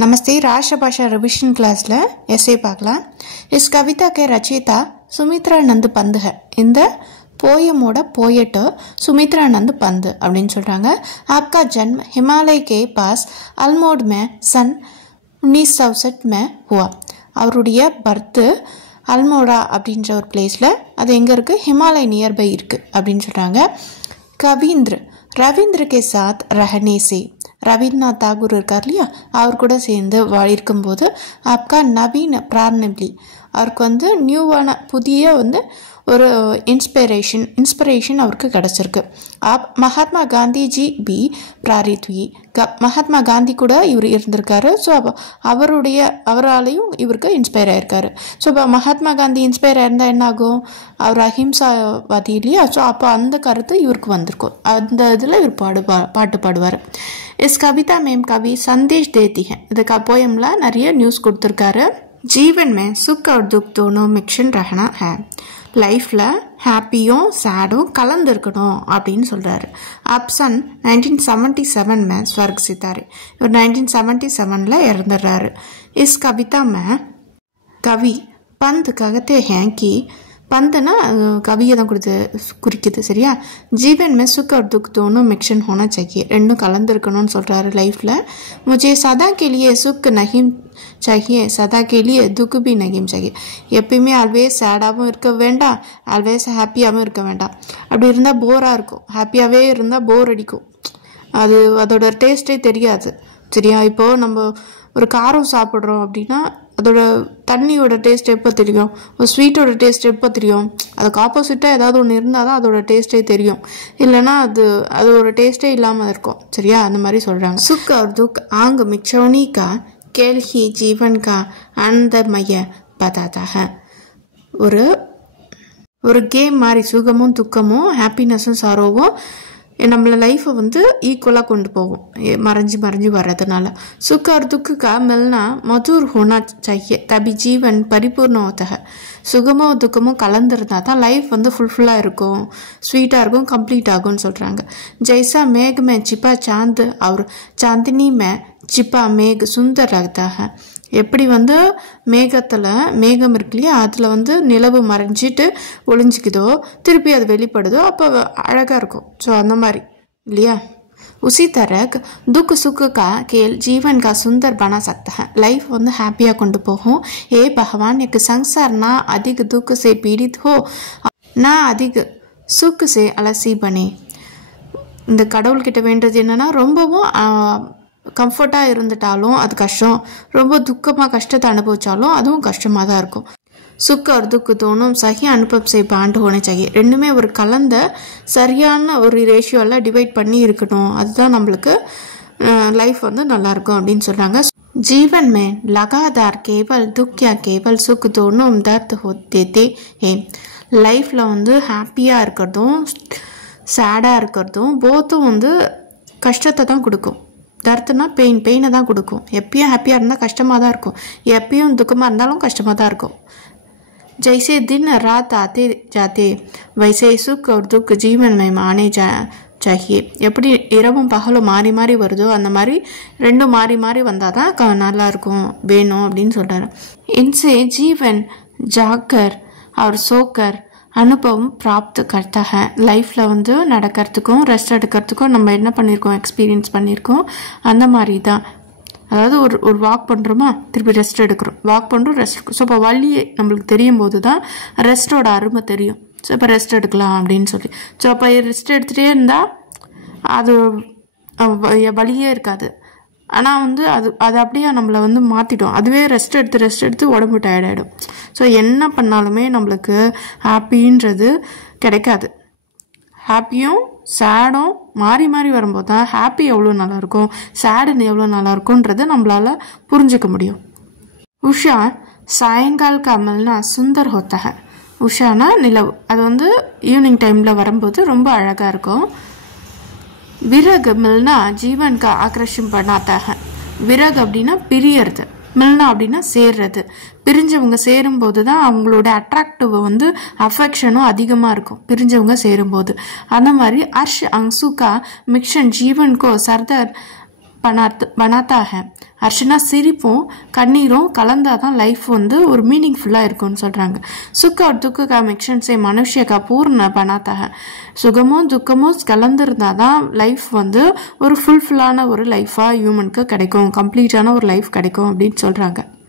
नमस्ते। राष्ट्रभाषा revision class एसे पाकला। इस कविता के रचयिता सुमित्रानंद पंत है। इन पोयमोड पोएट सुमित्रानंद पंत अब आपका जन्म हिमालय के पास अल्मोड़ में सन 1967 में हुआ। அவருடைய பர்த் அல்மோடா அப்படின்ற ஒரு பிளேஸில் அது எங்கே இருக்குது, हिमालय नियर बाई இருக்குது அப்படின்னு சொல்கிறாங்க. कविंद्र रविंद्र के साथ रहने से रविन्द्रनाथ தாகூர் இருக்கார் இல்லையா, அவர் கூட சேர்ந்து இருக்கும்போது आपका नवीन प्रारंभी அவருக்கு வந்து நியூவான புதிய வந்து ஒரு இன்ஸ்பிரேஷன் அவருக்கு கிடச்சிருக்கு. மகாத்மா காந்திஜி பி பிராரித்வி மகாத்மா காந்தி கூட இவர் இருந்திருக்காரு. ஸோ அவராலையும் இவருக்கு இன்ஸ்பயர் ஆயிருக்காரு. ஸோ இப்போ மகாத்மா காந்தி இன்ஸ்பயர் ஆயிருந்தால் என்ன ஆகும், அவர் அஹிம்சாவாதி இல்லையா. ஸோ அப்போ அந்த கருத்து இவருக்கு வந்திருக்கும். அந்த இதில் இவர் பாட்டு பாடுவார். இஸ் கவிதா மேம் கவி சந்தேஷ் தேத்தி है. இதுக்கு போயம்ல நிறைய நியூஸ் கொடுத்துருக்காரு. जीवन में सुख और दुख दोनों मिक्सन रहना है. லைஃப்பில் ஹாப்பியும் சேடும் கலந்துருக்கணும் அப்படின்னு சொல்கிறாரு. आप सन 1977 में स्वर्ग सितारे இவர் 1977 இறந்துடுறாரு. इस कविता में कवि पंत कहते हैं कि पंतना कविயை தான் குறிக்குது சரியா. जीवन में सुख और दुख दोनों मिक्सन होना चाहिए. ரெண்டும் கலந்துருக்கணும்னு சொல்கிறாரு லைஃப்பில். मुझे सदा के लिए सुख नहीं चाहिए, सदा के लिए दुख भी नहीं चाहिए. எப்பயுமே ஆல்வேஸ் சேடாகவும் இருக்க வேண்டாம், ஆல்வேஸ் ஹாப்பியாகவும் இருக்க வேண்டாம். அப்படி இருந்தால் போராக இருக்கும். ஹாப்பியாகவே இருந்தால் போர் அடிக்கும், அதோட டேஸ்ட்டே தெரியாது சரியா. இப்போது நம்ம ஒரு காரம் சாப்பிட்றோம் அப்படின்னா அதோட தண்ணியோட டேஸ்ட் எப்போ தெரியும், ஒரு ஸ்வீட்டோட டேஸ்ட் எப்போ தெரியும், அதுக்கு ஆப்போசிட்டாக ஏதாவது ஒன்று இருந்தால் தான் அதோட டேஸ்ட்டே தெரியும். இல்லைன்னா அது ஒரு டேஸ்ட்டே இல்லாமல் இருக்கும் சரியா. அந்த மாதிரி சொல்கிறாங்க. சுக் और दुख आंग मिक्सौनी का खेल ही जीवन का आनंदमय बताता है. ஒரு கேம் மாதிரி சுகமும் துக்கமும் ஹாப்பினஸும் சாரோவும் நம்மள லைஃப்பை வந்து ஈக்குவலாக கொண்டு போகும் மறைஞ்சு வர்றதுனால. सुख और दुख का मिलना मधुर होना चाहिए तभी जीवन परिपूर्ण होता है. சுகமும் துக்கமும் கலந்துருந்தா தான் லைஃப் வந்து ஃபுல்ஃபுல்லாக இருக்கும், ஸ்வீட்டாக இருக்கும், கம்ப்ளீட் ஆகும்னு சொல்கிறாங்க. जैसा मेघ में छिपा चांद और चांदनी में छिपा मेघ सुंदर लगता है. எப்படி வந்து மேகம் இருக்கு இல்லையா, அதில் வந்து நிலவு மறைஞ்சிட்டு ஒளிஞ்சிக்குதோ திருப்பி அது வெளிப்படுதோ அப்போ அழகாக இருக்கும். ஸோ அந்த மாதிரி இல்லையா. उसी तरह दुख सुख का खेल जीवन का सुंदर बना सकता है. लाइफ வந்து ஹாப்பியாக கொண்டு போகும். ஏ பகவான் एक संसार ना अधिक दुख से पीड़ित हो ना अधिक सुख से अलसी बने. இந்த கடவுள்கிட்ட வேண்டது என்னன்னா ரொம்பவும் கம்ஃபர்ட்டாக இருந்துட்டாலும் அது கஷ்டம், ரொம்ப துக்கமாக கஷ்டத்தை அனுபவிச்சாலும் அதுவும் கஷ்டமாக தான் இருக்கும். सुख और दुख दोनों सही अनुभव से बांट होने चाहिए. ரெண்டுமே ஒரு கலந்த சரியான ஒரு ரேஷியோவில் டிவைட் பண்ணி இருக்கணும். அதுதான் நம்மளுக்கு லைஃப் வந்து நல்லாயிருக்கும் அப்படின்னு சொல்கிறாங்க. जीवन में लगातार केवल दुख या केवल सुख दोनों दर्द देते हैं. லைஃப்பில் வந்து ஹாப்பியாக இருக்கிறதும் சேடாக இருக்கிறதும் போத்தும் வந்து கஷ்டத்தை தான் கொடுக்கும். தர்த்துனா பெயினை தான் கொடுக்கும். எப்பயும் ஹாப்பியாக இருந்தால் கஷ்டமாக தான் இருக்கும், எப்பயும் துக்கமாக இருந்தாலும் கஷ்டமாக தான் இருக்கும். जैसे दिन रात आते जाते वैसे सुख और दुख जीवन में आने चाहिए. எப்படி இரவும் பகலும் மாறி மாறி வருதோ அந்த மாதிரி ரெண்டும் மாறி மாறி வந்தால் தான் நல்லா இருக்கும், வேணும் அப்படின்னு சொல்கிறாரு. इनसे जीवन जाकर और सोकर அனுபவம் பிராப்த் கர்த்தா है. லைஃப்பில் வந்து நடக்கிறதுக்கும் ரெஸ்ட் எடுக்கிறதுக்கும் நம்ம என்ன பண்ணியிருக்கோம், எக்ஸ்பீரியன்ஸ் பண்ணியிருக்கோம். அந்த மாதிரி தான், அதாவது ஒரு வாக் பண்ணுறோமா திருப்பி ரெஸ்ட் எடுக்கிறோம், வாக் பண்ணுறோம் ரெஸ்ட் எடுக்கிறோம். ஸோ இப்போ வலி நம்மளுக்கு தெரியும் போது தான் ரெஸ்ட்டோட அருமை தெரியும். ஸோ இப்போ ரெஸ்ட் எடுக்கலாம் அப்படின்னு சொல்லி. ஸோ அப்போ ரெஸ்ட் எடுத்துகிட்டே இருந்தால் அது வலியே இருக்காது. ஆனால் வந்து அது அப்படியே நம்மளை வந்து மாற்றிட்டோம். அதுவே ரெஸ்ட் எடுத்து உடம்பு டயர்டாயிடும். ஸோ என்ன பண்ணாலுமே நம்மளுக்கு ஹாப்பின்றது கிடைக்காது. ஹாப்பியும் சேடும் மாறி மாறி வரும்போது தான் ஹாப்பி எவ்வளோ நல்லாயிருக்கும், சேடுன்னு எவ்வளோ நல்லாயிருக்கும்ன்றதை நம்மளால் புரிஞ்சுக்க முடியும். உஷா சாயங்கால் கமல்னா சுந்தர் ஹோத்தா है. உஷானா நிலவு, அது வந்து ஈவினிங் டைமில் வரும்போது ரொம்ப அழகாக இருக்கும். விரக் மில்னா ஜீவன் கா ஆக்ரஷம் பண்ணாத்தா है. விரக் அப்படின்னா பிரியறது, மில்னா அப்படின்னா சேர்றது. பிரிஞ்சவங்க சேரும்போது தான் அவங்களோட அட்ராக்டிவ் வந்து அஃபெக்ஷனும் அதிகமாக இருக்கும் பிரிஞ்சவங்க சேரும்போது. அந்த மாதிரி அர்ஷ் அங்சுகா மிக்ஷன் ஜீவன்கோ சர்தார் बनाता है हर्षना சிரிப்பும் கண்ணீரும் கலந்தாதான் லைஃப் வந்து ஒரு மீனிங்ஃபுல்லா இருக்கும்னு சொல்றாங்க सुख और दुख का मिश्रण से मनुष्य का पूर्ण बनाता है சுகமும் துக்கமும் கலந்திருந்தாதான் லைஃப் வந்து ஒரு ஃபுல்ஃபில்லான ஒரு லைஃபா ஹியூமனுக்கு கிடைக்கும் கம்ப்ளீட்டான ஒரு லைஃப் கிடைக்கும் அப்படின்னு சொல்றாங்க